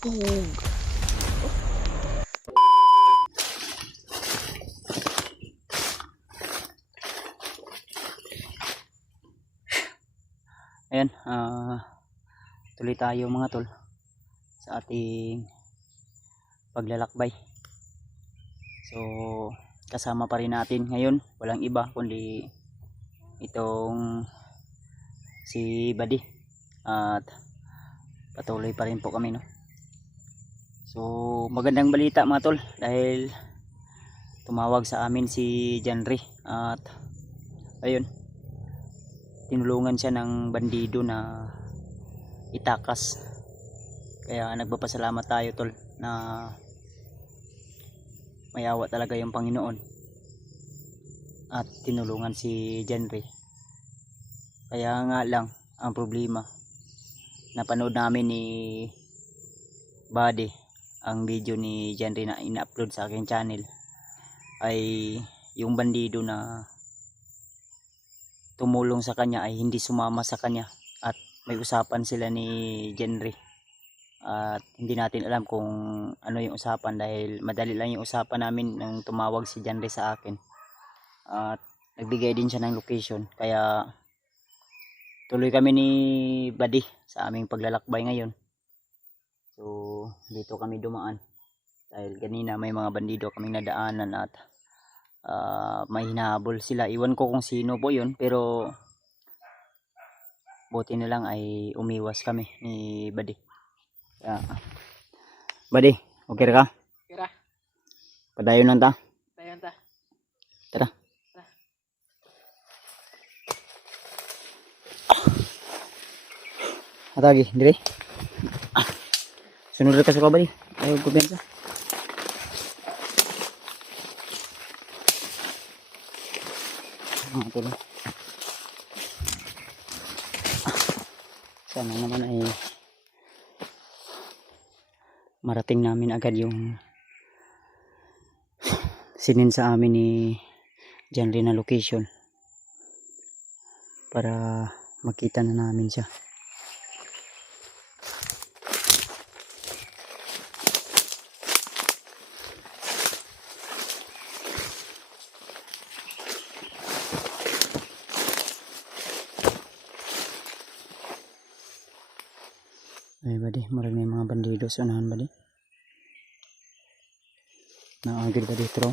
Pug. Ayan, tuloy tayo mga tol sa ating paglalakbay. So, kasama pa rin natin ngayon, walang iba kundi itong si Buddy. At patuloy pa rin po kami, no. So, magandang balita mga tol dahil tumawag sa amin si Janry at ayun, tinulungan siya ng bandido na itakas. Kaya nagpapasalamat tayo tol na mayawa talaga yung Panginoon at tinulungan si Janry. Kaya nga lang ang problema, napanood namin ni Buddy ang video ni Janry na ina-upload sa aking channel, ay yung bandido na tumulong sa kanya ay hindi sumama sa kanya at may usapan sila ni Janry. At hindi natin alam kung ano yung usapan dahil madali lang yung usapan namin nung tumawag si Janry sa akin. At nagbigay din siya ng location. Kaya tuloy kami ni Buddy sa aming paglalakbay ngayon. So dito kami dumaan dahil kanina may mga bandido kaming nadaanan at may hinahabol sila. Iwan ko kung sino po yun, pero buti na lang ay umiwas kami ni Buddy. Buddy, okay ka? Kira, Padayon lang ta. tayo ta. Tara. Atagi, dire. Sunod ka sa Buddy. Ayaw kumpiyansa. Ito lang. Sana naman ay marating namin agad yung sinin sa amin ni Janry na location para makita na namin siya. Ay Buddy, maraming mga bandido sa unahan Buddy. Naagil Buddy tro.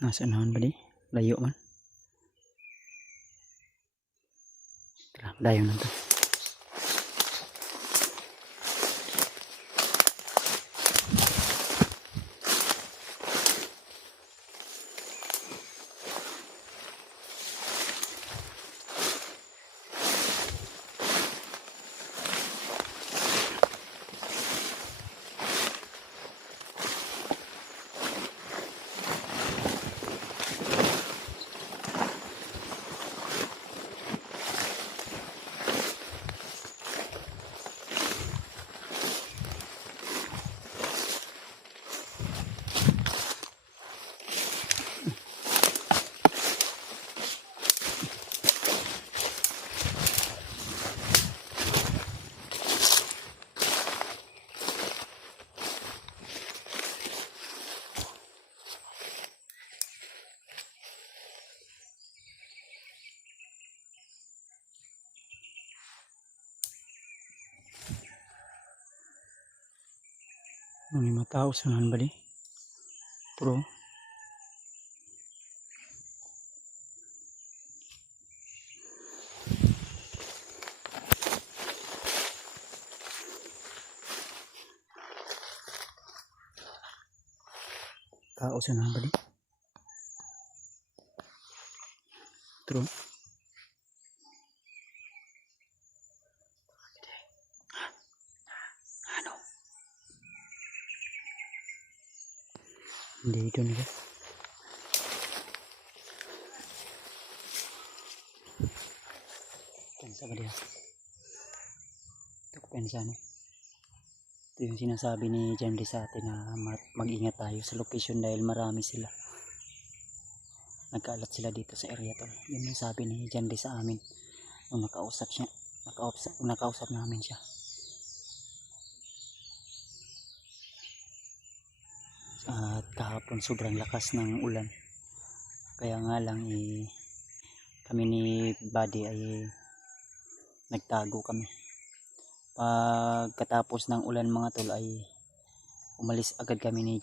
Nasa unahan Buddy, layo man. Tara, dayo na to. May mga tao sa unahan Buddy. Pro. Tao sa unahan Buddy. True. Ano? Hindi ito nila. Pensa ka diya. Ito ko pensa no. Ito yung sinasabi ni Janry sa atin na mag-ingat tayo sa location dahil marami sila. nagkaalat sila dito sa area tol. Yun yung sabi ni Jandy sa amin nung nakausap namin siya. At kahapon sobrang lakas ng ulan, kaya nga lang kami ni Buddy ay nagtago kami. Pagkatapos ng ulan mga tol ay umalis agad kami ni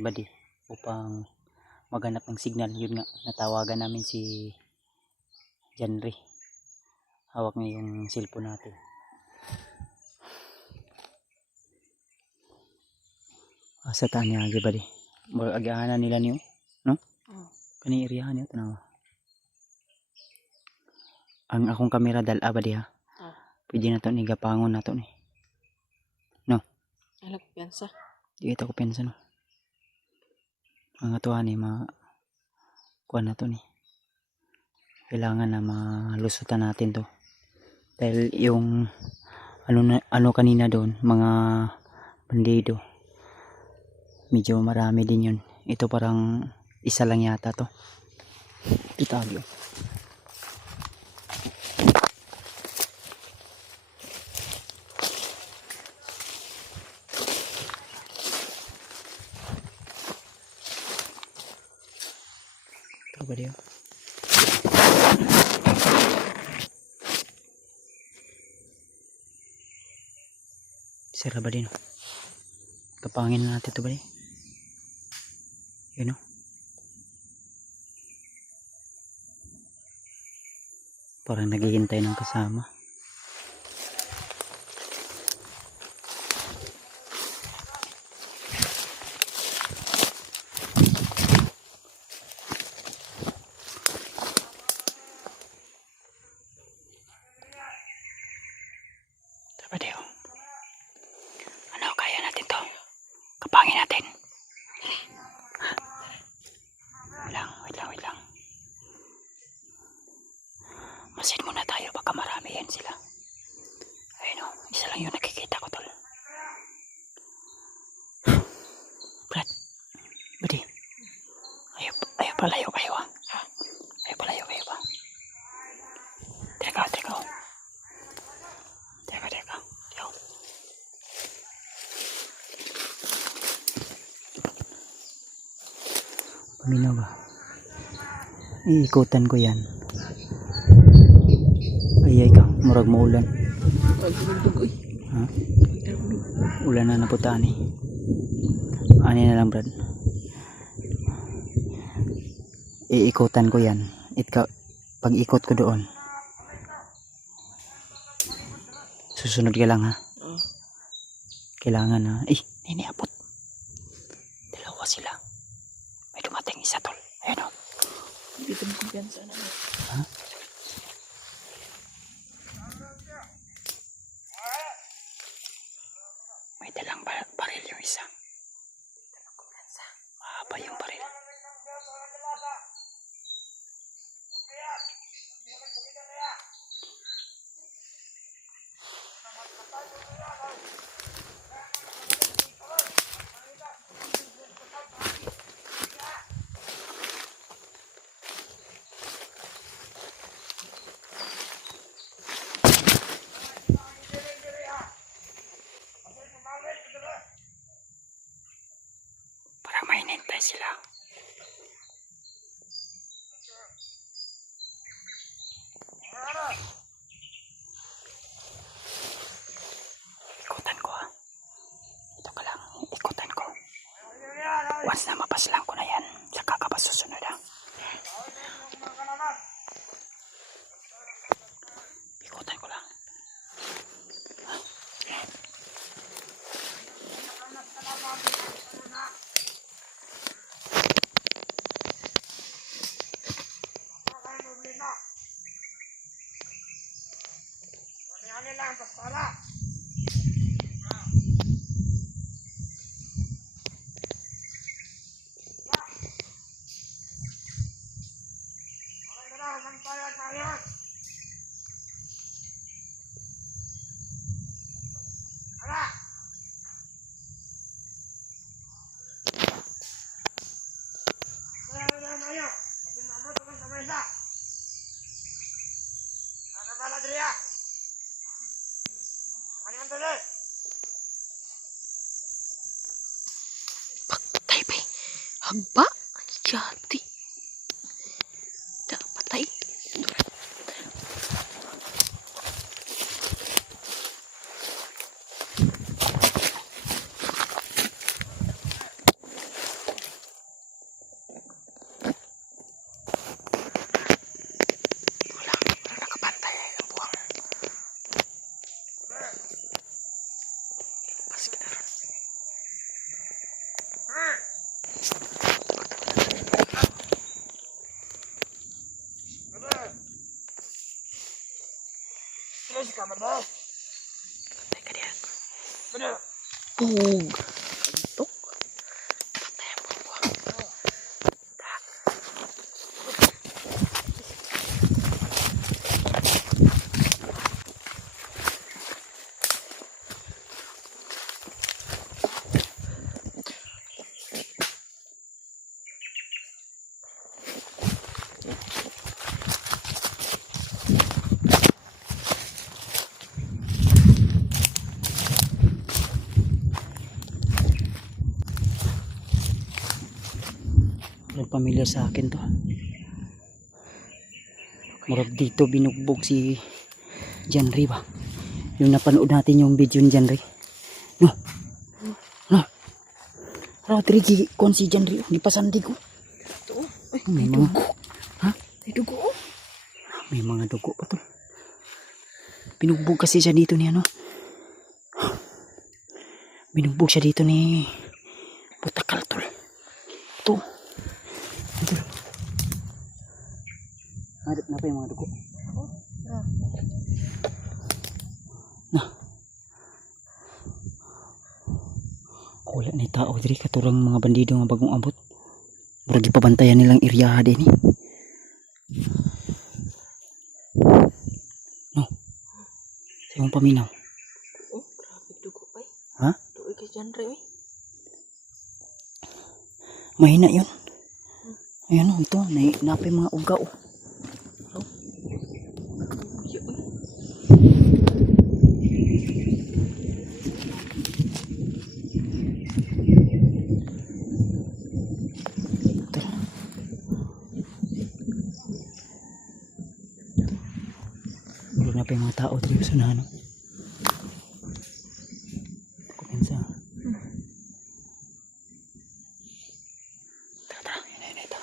Buddy upang maghanap ng signal. Yun nga, natawagan namin si Janry, hawak niya yung cellphone natin. Sa tanya agi Buddy, agahanan nila niyo no? Kani iriyahan niyo tanawa. Ang akong kamera dala Buddy ha. Pwede na to ni gapangon na to ni. No? Alam ko piyansa. Di kita ko piyansa no. Mga tuwa ni kuha na to ni. Kailangan na malusutan natin to. Dahil yung ano kanina doon, mga bandido. Medyo marami din yun. Ito parang isa lang yata to. Itagyo. Ito ba diyo? Sira ba din? Kapangin na natin ito ba diyo? Yun o. Parang naghihintay ng kasama. Tama Deo. Ano, kaya natin to? Kapangin natin. Wait lang. Masin muna tayo, baka marami yan sila. Ayun o, isa lang yung nakikita ko tol. Brad, Buddy. Ayaw palayo kayo ah. Ayaw palayo kayo ba? Teka. Yo. Paminaw ba? Iikutan ko yan. Ayay ka, murag maulan. Ha? Ulan na naputaan eh. Ani na lang Brad. Iikutan ko yan. Pag ikot ko doon, susunod ka lang ha. Kailangan na. Niniabot. Dalawa sila. May dumating isa tol. Ayan o. Dito mo kumpiyansa na. Ha? May dalang baril yung isa. Mahaba yung baril. Parang may hinintay sila. Ikutan ko ha. Ito ka lang. Ikutan ko. Once na mapaslang ko na yan, saka ka pa susunod ha. Ikutan ko lang. Patay ba? Hagba? Jati. Da, patay. Wala nakapantay ang buwang. Pas kita ron. Patay ka diyan. Pug. Tok. Patay ang buwang. Pamilya sa akin to. Murag dito binugbog si Janry ba? Yung napanood natin yung video ni Janry. No. No. Rodrigo kon si Janry di pasandi ko. Ito. Ay, May mga ha? may dugo. May mga dugo pa to. Binugbog kasi siya dito ni ano. Binugbog siya dito ni Butakal tol. Ito. Ito. Hadap na pa yung mga dugo. Na. Wala ni tao diri katurang mga bandido nga bagong abot. Murag gipabantayan nilang area din eh. No. Sa imong paminaw. Oh, grabe dugo pa. Ha? Dugo kay Janry. Mahina yun. Ayan o, ito. Napay mga uga o. Kuya, uy. Ito. Gulo na pa yung mga tao dito sa nano. Kumensa. Tara, tara. Yan, ito.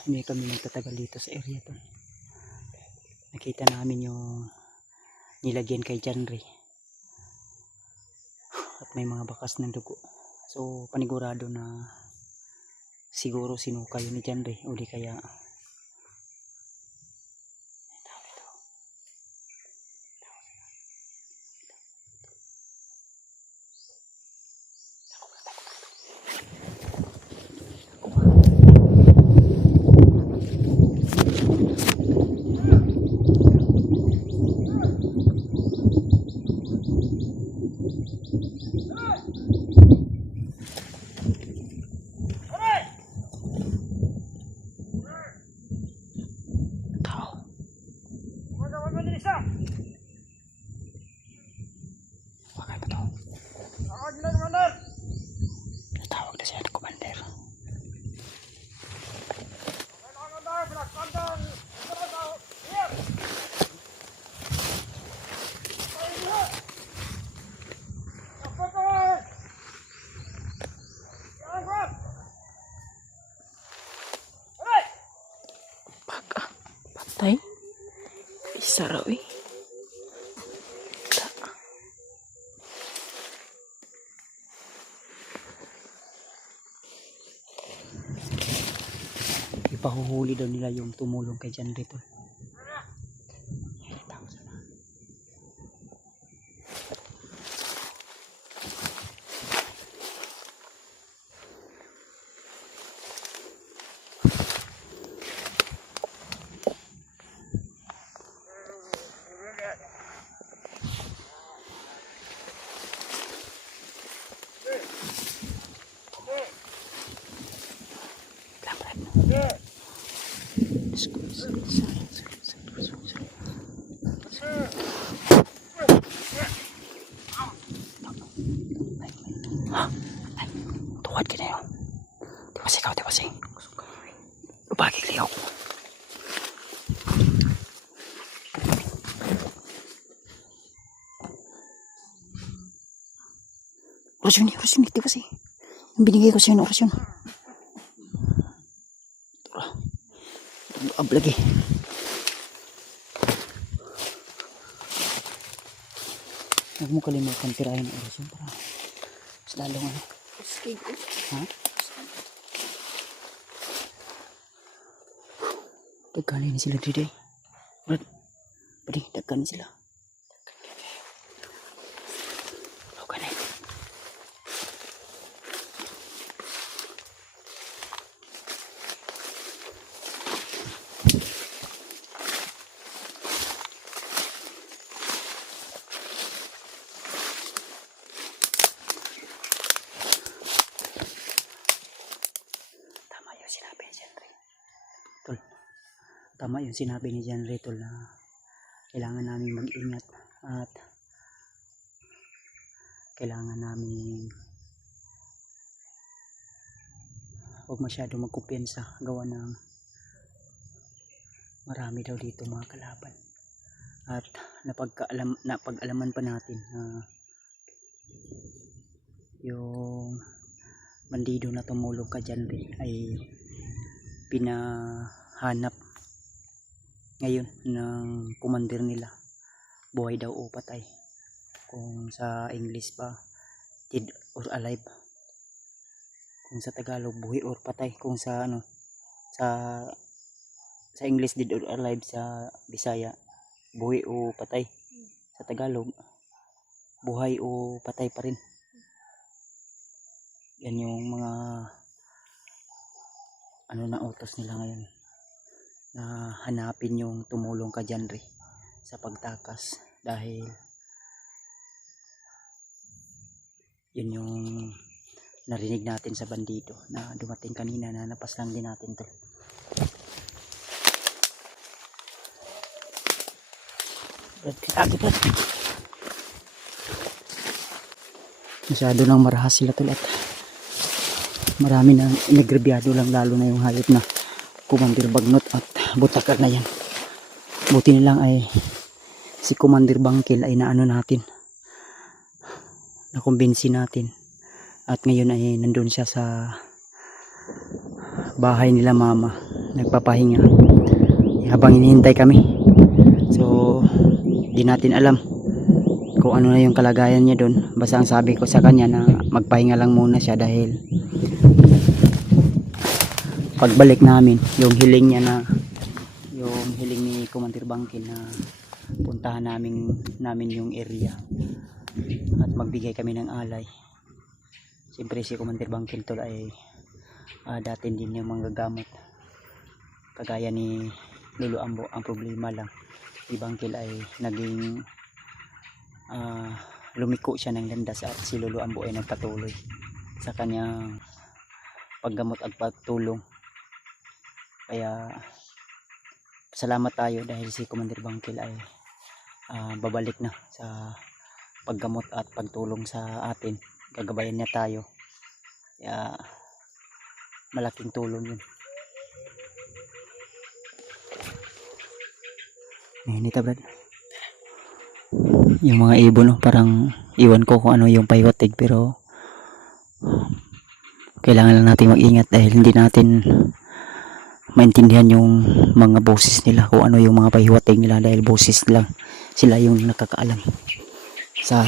Hindi kami nagtatagal dito sa area to. Nakita namin yung nilagyan kay Janry. At may mga bakas ng dugo. So panigurado na siguro sinuka yun ni Janry. O di kaya tao. Bakit ba tao? Tawag na siya ng commander. Baka. Patay. Isa raw eh. Ipahuhuli daw nila yung tumulong kay Janry tol. Tuwad ka na yun. Di ba sing? Lubagi liyaw. Orasyon, di ba sing? Ang binigay ko sa'yo ng orasyon. Ablagi. Huwag mo kalimutan tirahin ang orasyon para mas lalong ano. Ha? Dagkanin na sila dito eh. Brad, pwede dagkanin sila. Okay na. Tama yung sinabi ni John Ray, tol, na kailangan namin mag-ingat at kailangan namin huwag masyado magkumpiyansa gawa ng marami daw dito mga kalaban at napag-alaman pa natin na yung bandido na tumulong ka John Ray ay pinahanap ngayon ng commander nila, buhay daw o patay, kung sa English pa dead or alive, kung sa Tagalog buhay or patay, kung sa ano sa English dead or alive, sa Bisaya buhay o patay, sa Tagalog buhay o patay pa rin. Yan yung mga ano na utos nila ngayon, na hanapin yung tumulong ka John Ray sa pagtakas, dahil yun yung narinig natin sa bandido na dumating kanina, na napas lang din natin to. Masyado lang marahas sila tol, at marami na inagrebyado lang, lalo na yung hayop na Commander Bagnot at Butakar na yan. Buti na lang ay si Commander Bangkil ay naano natin, nakumbinsi natin, at ngayon ay nandun siya sa bahay nila mama nagpapahinga habang hinihintay kami. So di natin alam kung ano na yung kalagayan niya doon, basta ang sabi ko sa kanya na magpahinga lang muna siya, dahil pagbalik namin, yung hiling niya na, yung hiling ni Commander Bangkil na puntahan namin yung area at magbigay kami ng alay. Siyempre si Commander Bangkil tol ay dati din yung manggagamot kagaya ni Lolo Ambo. Ang problema lang, si Bangkil ay naging lumiko siya ng landas, at si Lolo Ambo ay nagpatuloy sa kanyang paggamot at pagtulong. Kaya salamat tayo dahil si Commander Bangkil ay babalik na sa paggamot at pagtulong sa atin. Gagabayan niya tayo, kaya malaking tulong yun. Nita brad, yung mga ibon parang iwan ko kung ano yung pahiwatig, pero kailangan lang natin mag-ingat dahil hindi natin maintindihan yung mga boses nila, kung ano yung mga pahiwatig nila, dahil boses lang sila yung nakakaalam sa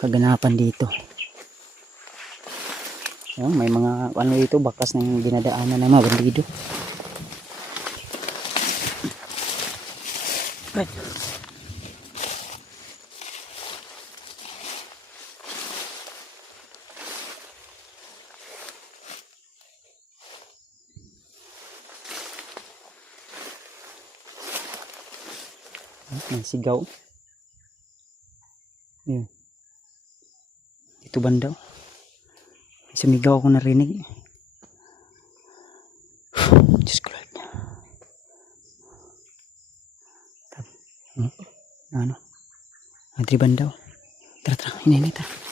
kaganapan dito. May mga ano dito, bakas ng dinadaanan ng mga bandido. Right. May sigaw. Yun. Ito banda. May sumigaw ako narinig. Diyos ko Lord. Ano? Adriban daw. Tara, tara. Hinay, tara.